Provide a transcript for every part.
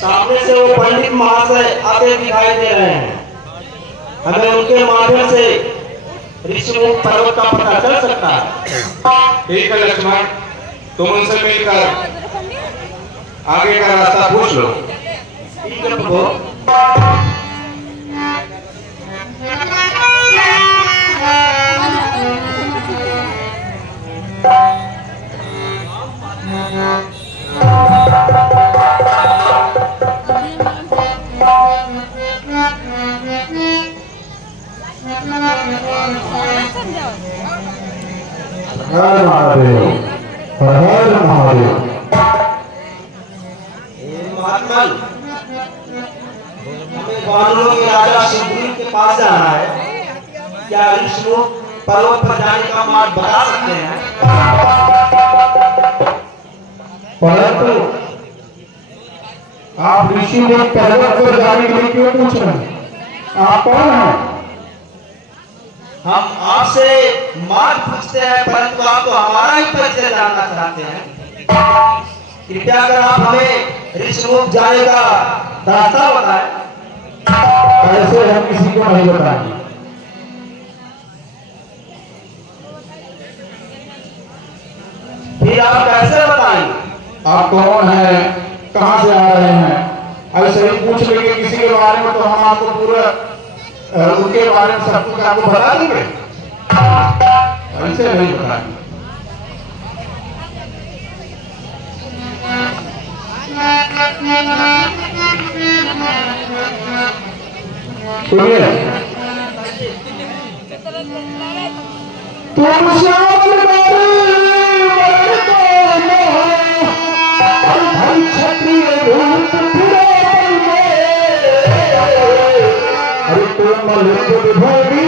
सामने से वो पंडित महाशय आते दिखाई दे रहे हैं। हमें उनके माध्यम से ऋषिमुख पर्वत का पता चल सकता है। ठीक है लक्ष्मण, तुम उनसे मिलकर आगे का रास्ता पूछ लो। ठीक है प्रभु। हर महादेव, हर महादेव। महात्मन, हमें वानरों के राजा शिवगुरु के पास जाना है। क्या ऋषिमुख पर्वत पर जाने का मार्ग बता सकते हैं? परंतु आप ऋषिमुख पर्वत पर जाने के लिए क्यों पूछ रहे हैं? आप कौन हैं? हम आपसे मार्ग पूछते हैं, परंतु आप तो हमारा ही परिचय जानना चाहते हैं। कृपया कर आप हमें ऋषिमुख जाने का रास्ता बताएं। ऐसे हम किसी को नहीं बताएंगे। फिर आप कैसे बताएंगे? आप कौन हैं, कहां से आ रहे हैं, ऐसे ही पूछ लेंगे किसी के बारे में तो हम आपको पूरा उनके बारे में सब कुछ आपको बता देंगे। ऐसे नहीं बताएंगे। सुनिए, तुम श्यामल क्षत्रिय रूप अरे तुम भूमि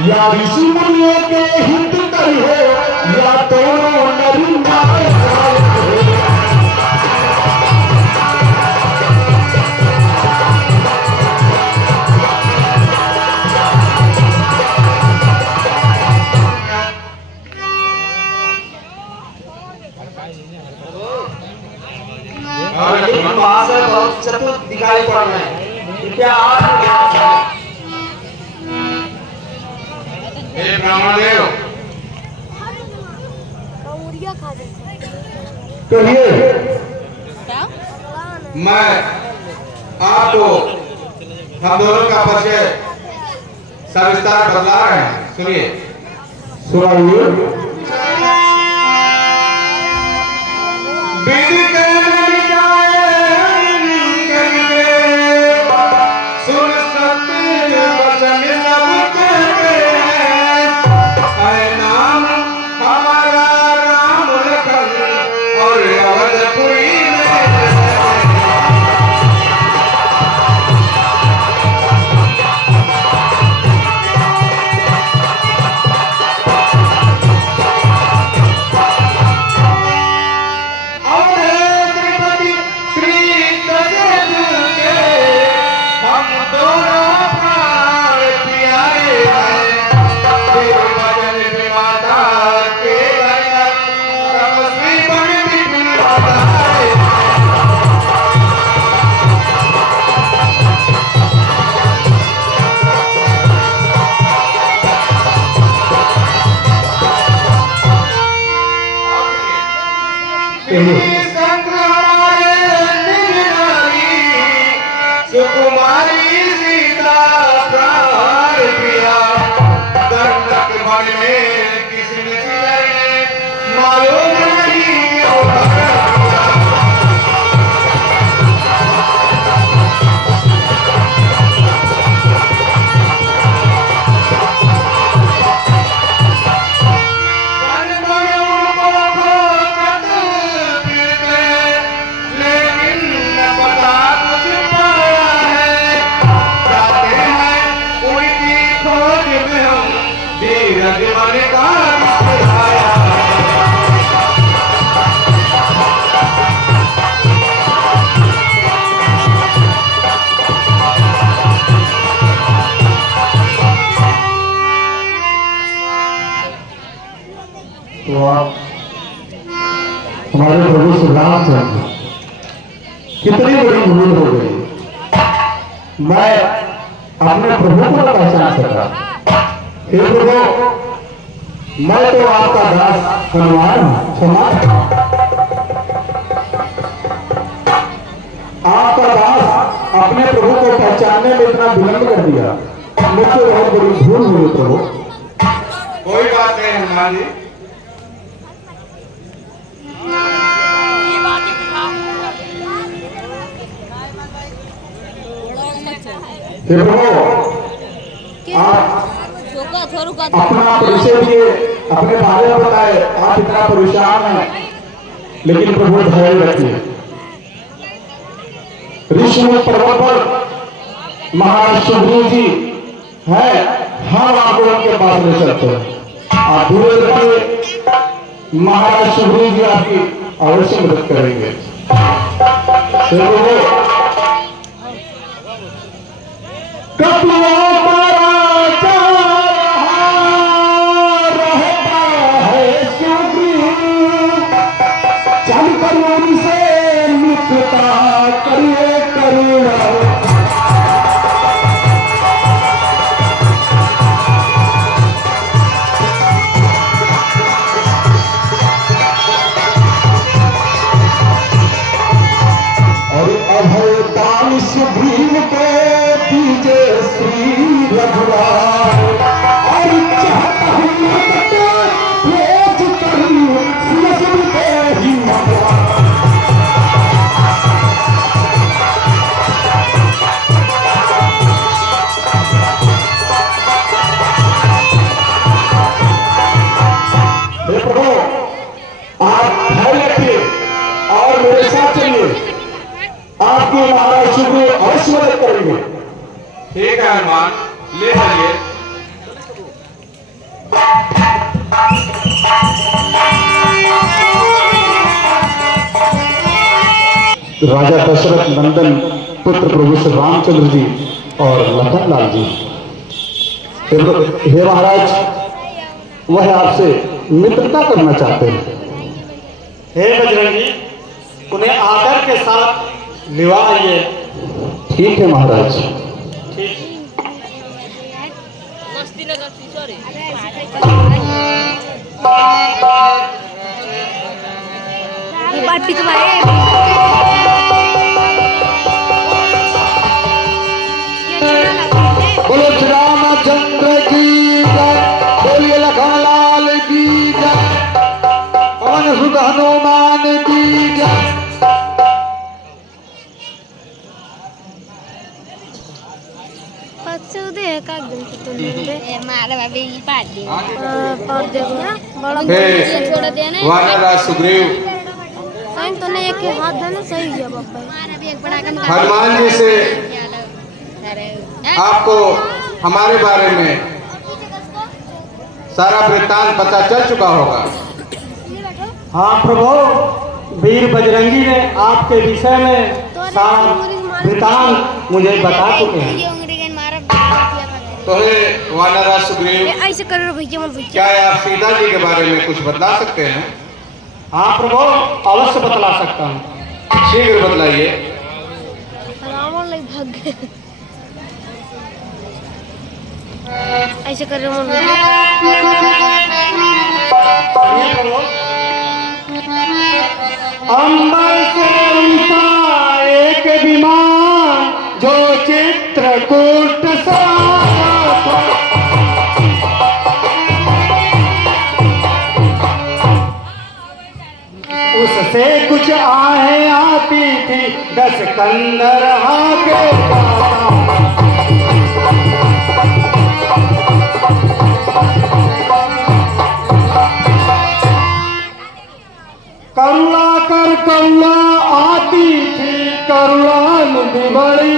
या ऋषि मुनियों के हित कर हो या दोनों नरी नारी महाशय बहुत चतुर दिखाई पड़ रहे हैं। कृपया आप हे ब्रह्मदेव, कहिए। मैं आपको हम दोनों का परिचय सविस्तार बतला रहे हैं, सुनिए। सुनाइए। सुकुमारी सीता प्राण पिया दंडक बन में किसने मालूम नहीं हमारे प्रभु श्री रामचंद्र कितनी बड़ी भूल हो गई, मैं अपने प्रभु को न पहचान सका। हे प्रभु, मैं तो आपका दास हनुमान हूं, क्षमा आपका दास अपने प्रभु को पहचानने में इतना विलंब कर दिया, मुझसे बहुत बड़ी भूल हुई प्रभु। कोई बात नहीं हनुमान जी। हे प्रभु, आप अपना परिचय दिए, अपने बारे में बताए, आप इतना परेशान हैं, लेकिन प्रभु धैर्य रखिए। ऋषिमुख पर्वत पर महाराज सुग्रीव जी है, हम आपको उनके पास ले चलते हैं। आप दूर रखिए, महाराज सुग्रीव जी आपकी अवश्य मदद करेंगे। कपियों का राजा रहता है सुग्रीव, चल कर उनसे मित्रता करिए करुणा। और अभय दान सुग्रीव को दीजे श्री रघुराय, और चाहता हूँ भेज करूँ सुन के ही मगवा। हे प्रभु, आप धैर्य रखिए और मेरे साथ चलिए, आपको महाराज सुग्रीव अवश्य मदद करेंगे। ठीक है हनुमान, ले चलिए। राजा दशरथ नंदन पुत्र प्रभु श्री रामचंद्र जी और लखन लाल जी, हे महाराज, वह आपसे मित्रता करना चाहते हैं। हे बजरंगी, उन्हें आदर के साथ निभाइए। ठीक है महाराज। ठीक। ये बात भी तुम्हारे बोलो श्री रामचंद्र की जय, बोलिए लखन लाल की जय, पवन सुत हनुमान की जय। हे वानरराज सुग्रीव, तो नहीं एक हाथ देना सही है बाबा। हनुमान जी से आपको हमारे बारे में सारा वृत्तांत पता चल चुका होगा। हाँ प्रभु, वीर बजरंगी ने आपके विषय में सारा वृत्तांत मुझे बता चुके हैं। तो हे वानरराज सुग्रीव, ऐसे करो भैया मत भैया। क्या आप सीता जी के बारे में कुछ बता सकते हैं? हाँ प्रभु, अवश्य बतला सकता हूँ। शीघ्र बतलाइए। रावण लग भाग गए। ऐसे कर रहे मन अंबर से उठा एक विमान जो चित्रकूट सा था, उससे कुछ आहें आती थी 10 कंदर आगे करुणा कर करुणा आती थी, करुणान भी बड़ी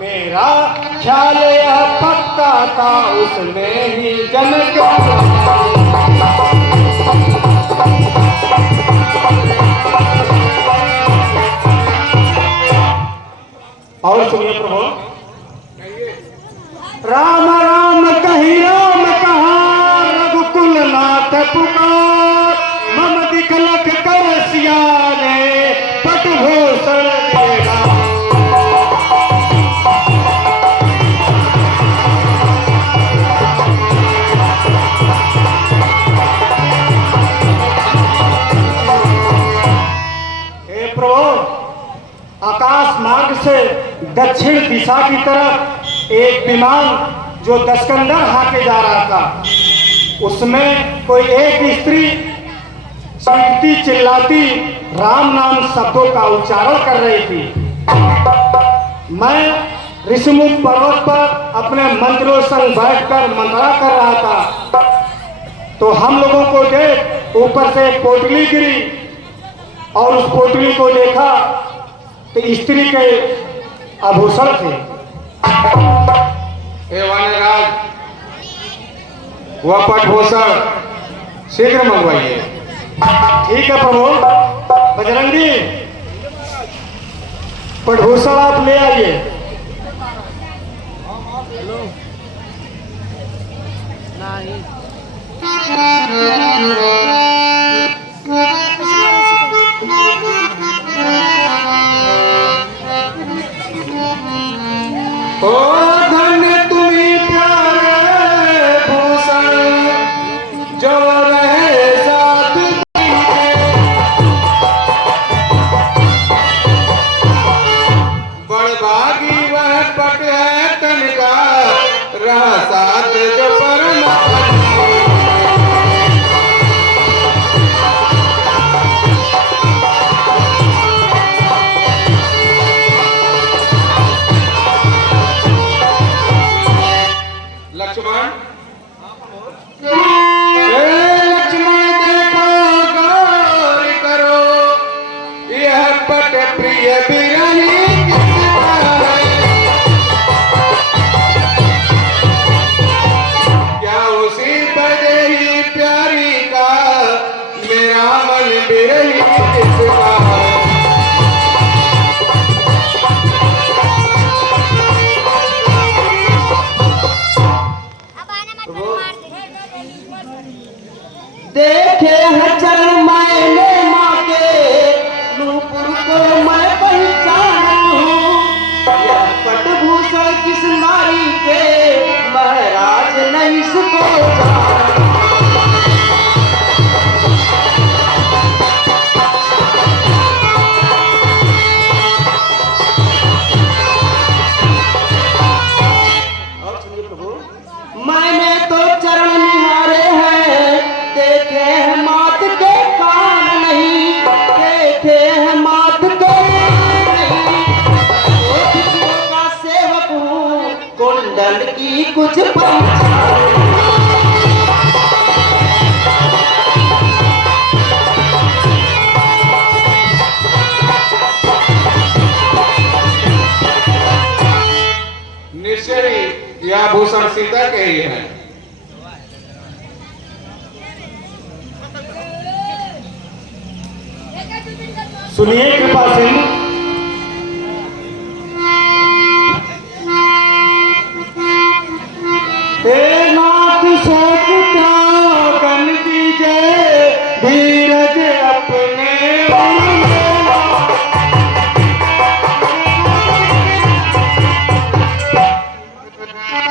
मेरा ख्याल यह पक्का था, उसमें ही जनक और सुनिए प्रभु, राम राम कही राम दक्षिण दिशा की तरफ एक विमान जो दस्कंदर हाके जा रहा था, उसमें कोई एक स्त्री चीखती चिल्लाती राम नाम शब्दों का उच्चारण कर रही थी। मैं ऋषिमुख पर्वत पर अपने मंत्रियों संग बैठकर मंत्रा कर रहा था, तो हम लोगों को देख ऊपर से एक पोटली गिरी और उस पोटली को देखा तो स्त्री के आभूषण थे। हे वानराज, वह पटभूषण शीघ्र मंगवाइए। ठीक है प्रभु। बजरंगी, पटभूषण आप ले आइए। ओ धन्य तुम्ही प्यारे भूषण, जो रहे साथ बड़भागी वह पट है तन का, रहा साथ जो परम लक्ष्मण। लक्ष्मण देखो गौर करो, यह पट प्रिय बिरही किसका है? क्या उसी बदेही प्यारी का, मेरा मन बिरही किसका है? देखे हैं चरण मैंने माँ के, नूपुर को मैं पहचाना हूँ। यह पटभूषण किस नारी के, महाराज ने इसको जाना। और सुनिए प्रभु, मैंने तो चरण निहारे हैं, देखे हैं मात के कान नहीं, देखे हैं मात के कान नहीं। ओ किसको का सेवक हूँ, कुंडल की कुछ पहचान। निश्चय ही यह भूषण सीता के ही है। सुनिए कृपा सिंह, हे नाथ शोक त्यागन कीजिए, धीरज अपने मन में लाओ।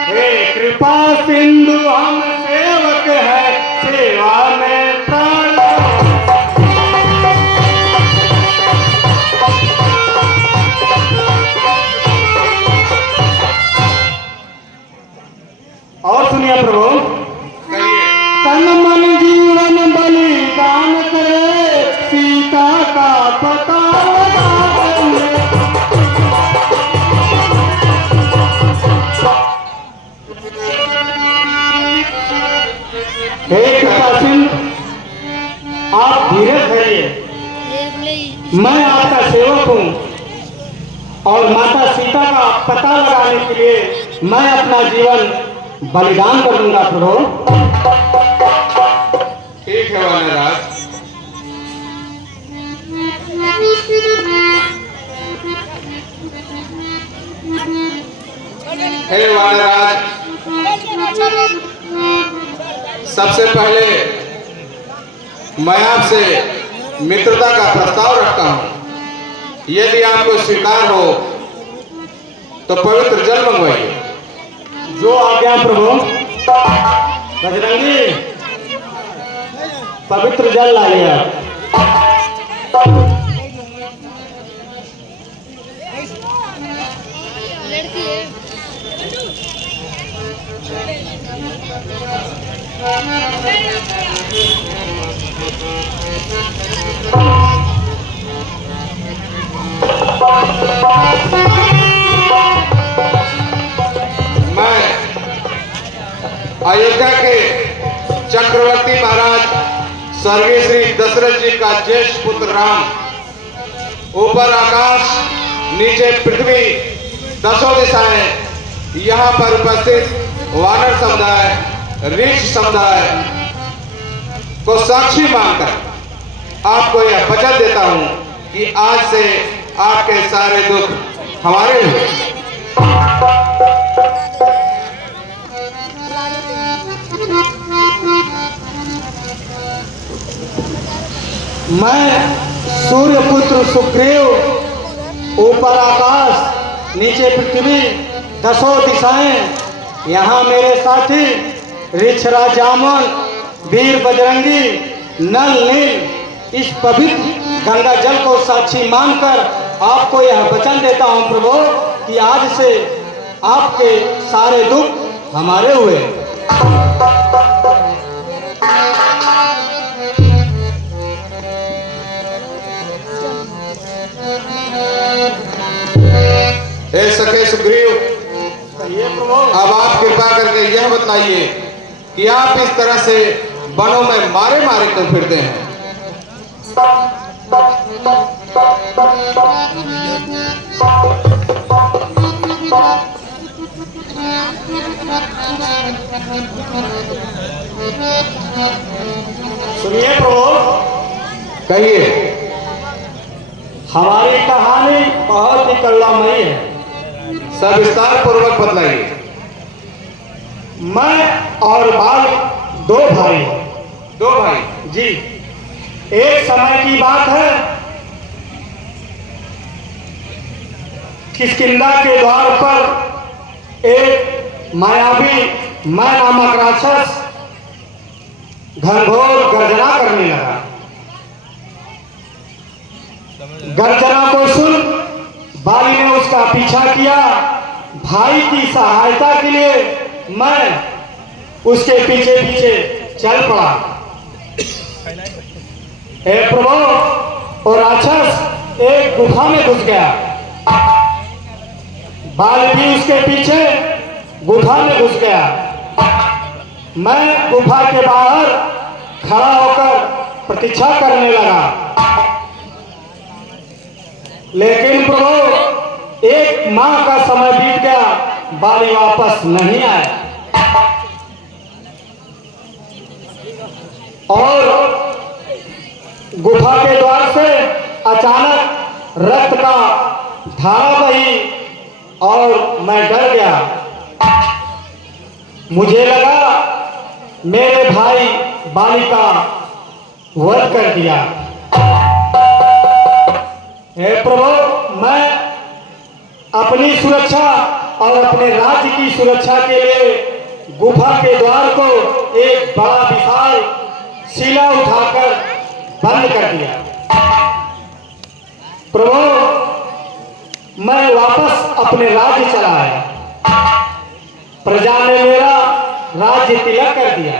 हे कृपा सिंधु हम सेवक है, सेवा में प्राण लगाओ। और सुनिए प्रभु, कहिए। तन मन जीवन बलिदान करे, सीता का पता लगाएंगे। हे कृपा सिंह, आप धीरे धरिए। मैं आपका सेवक हूँ और माता सीता का पता लगाने के लिए मैं अपना जीवन बलिदान करूंगा प्रभु। ठीक है वानराज। हे वानराज, सबसे पहले मैं आपसे मित्रता का प्रस्ताव रखता हूं। यदि आपको स्वीकार हो तो पवित्र जल मंगवाइए। जो आज्ञा प्रभु। बजरंगी, पवित्र जल लाइए। मैं अयोध्या के चक्रवर्ती महाराज स्वर्गीय श्री दशरथ जी का ज्येष्ठ पुत्र राम, ऊपर आकाश नीचे पृथ्वी दसों दिशाएं, यहाँ पर उपस्थित वानर समुदाय, ऋषि समुदाय को साक्षी मानकर आपको यह वचन देता हूं कि आज से आपके सारे दुख हमारे हुए। मैं सूर्य पुत्र सुग्रीव, ऊपर आकाश नीचे पृथ्वी दसों दिशाएं, यहाँ मेरे साथी ऋक्षराज जामन, वीर बजरंगी, नल नील, इस पवित्र गंगा जल को साक्षी मानकर आपको यह वचन देता हूँ प्रभु कि आज से आपके सारे दुख हमारे हुए। हे सखे सुग्रीव, ये प्रभु अब आप कृपा करके यह बताइए कि आप इस तरह से वनों में मारे मारे क्यों फिरते हैं? सुनिए प्रभु, कहिए। हमारी कहानी बहुत ही करुणामयी है। सविस्तार पूर्वक बतलाइए। मैं और बाल दो भाई हैं। दो भाई? जी, एक समय की बात है, किष्किंधा के द्वार पर एक मायावी मैं नामक राक्षस घनघोर गर्जना करने लगा। गर्जना को सुन बाली ने उसका पीछा किया। भाई की सहायता के लिए मैं उसके पीछे पीछे चल पड़ा। हे प्रभु, और राक्षस एक गुफा में घुस गया। बाल भी उसके पीछे गुफा में घुस गया। मैं गुफा के बाहर खड़ा होकर प्रतीक्षा करने लगा, लेकिन प्रभु एक माह का समय बीत गया, बाली वापस नहीं आया। और गुफा के द्वार से अचानक रक्त का धारा बही और मैं डर गया। मुझे लगा मेरे भाई बाली का वध कर दिया। हे प्रभु, मैं अपनी सुरक्षा और अपने राज्य की सुरक्षा के लिए गुफा के द्वार को एक बड़ा विशाल शिला उठाकर बंद कर दिया। प्रभु, मैं वापस अपने राज्य चला आया। प्रजा ने मेरा राज्य तिलक कर दिया।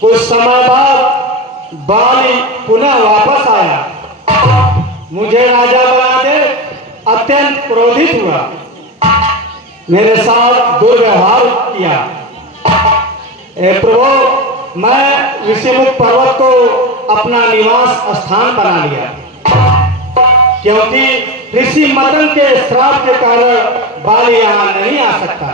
कुछ समय बाद बाली पुनः वापस आया। मुझे राजा बना दे अत्यंत क्रोधित हुआ, मेरे साथ दुर्व्यवहार किया। हे प्रभु, मैं ऋषिमुख पर्वत को अपना निवास स्थान बना लिया, क्योंकि ऋषि मतन के श्राप के कारण बाली यहाँ नहीं आ सकता।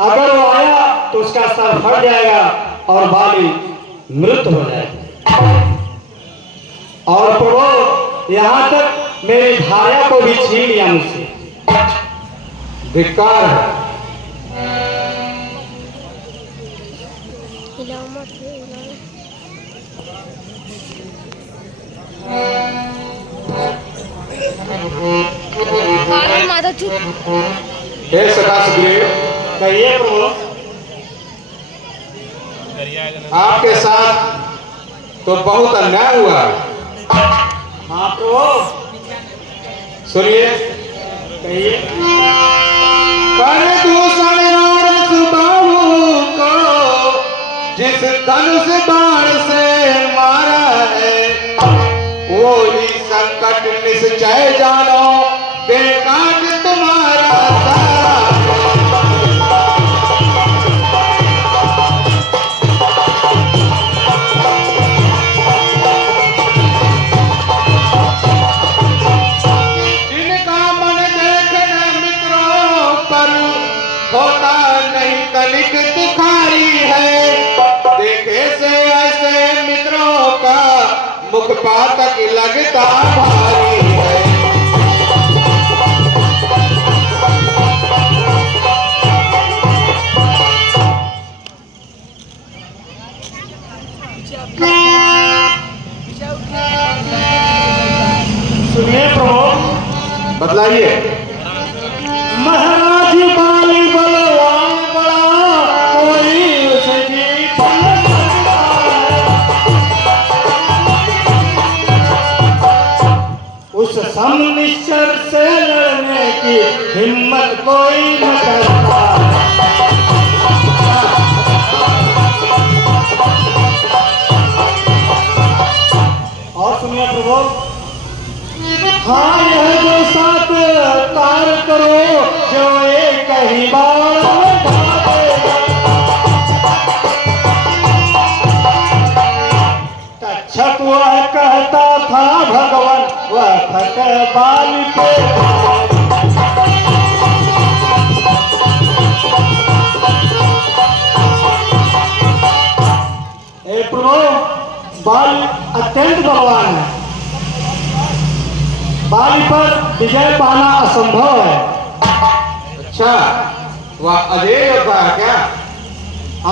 अगर वो आया तो उसका सर फट जाएगा और बाली मृत हो जाएगा। और प्रभु, यहाँ तक मेरी भार्या को भी छीन लिया मुझसे। धिक्कार है। हिलाओ मत, हिलाओ। अरे माता चुप। हे सखा सुग्रीव, कहिए प्रभु। आपके साथ तो बहुत अन्याय हुआ। हाँ प्रभु, सुनिए, कहिए। कर दूषण और सुबाहु को जिस धनुष बाण से मारा है, वो ही संकट निश्चय जानो बेकाज तुम्हारा सारा। जिनका मन देखने मित्रों पर होता नहीं तनिक तुखारी है, देखे से ऐसे मित्रों का मुख पातक लगता भारी है। सुनिए प्रभु, बतलाइए। महाराज बाली बलवान बड़ा, कोई उसकी पलट सकता है। उस समनिश्चर से लड़ने की हिम्मत कोई न करता। और सुनिए प्रभु, हाँ यह जो सात तार करो, जो एक ही बार में ढा देगा। तक्षक वह कहता था भगवान, वह फट बाल पे। एक प्रभु, बाल अत्यंत बलवान है, बाली पर विजय पाना असंभव है। अच्छा, वह अजय होता है क्या?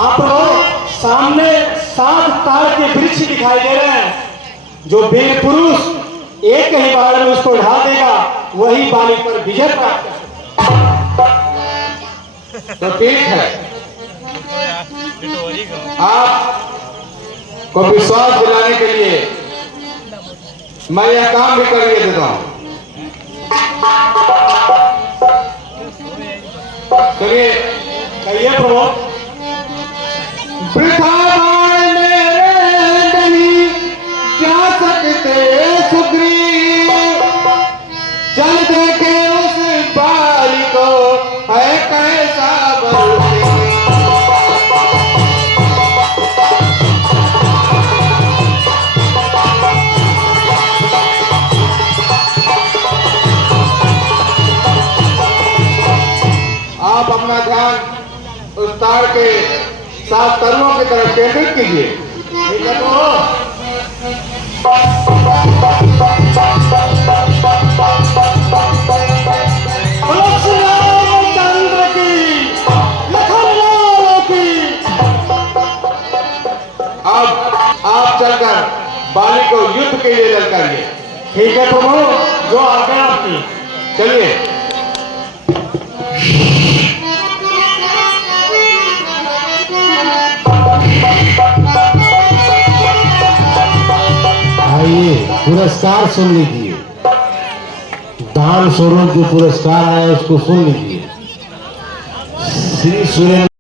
आप लोग सामने 7 तार के वृक्ष दिखाई दे रहे हैं, जो वीर पुरुष एक ही बार में उसको ढा देगा, वही बाली पर विजय प्राप्त करेगा। तो ठीक है, आप को विश्वास दिलाने के लिए मैं यह काम भी करके देता हूं। चलिए, कहिए प्रभु। वृथा बाण मेरे नहीं जा सकते सुग्रीव, चल देखे उस बाली को है कैसा बलशील। आप अपना ध्यान उस तार के 7 तरुओं की तरफ केंद्रित कीजिए। ठीक है प्रभु। बोलो श्री रामचंद्र की, लखन लाल की। अब आप चलकर बाली को युद्ध के लिए ललकारिए। ठीक है प्रभु, जो आज्ञा आपकी। चलिए। आइए, पुरस्कार सुन लीजिए। दान स्वरूप जो पुरस्कार आया उसको सुन लीजिए। श्री सुरेंद्र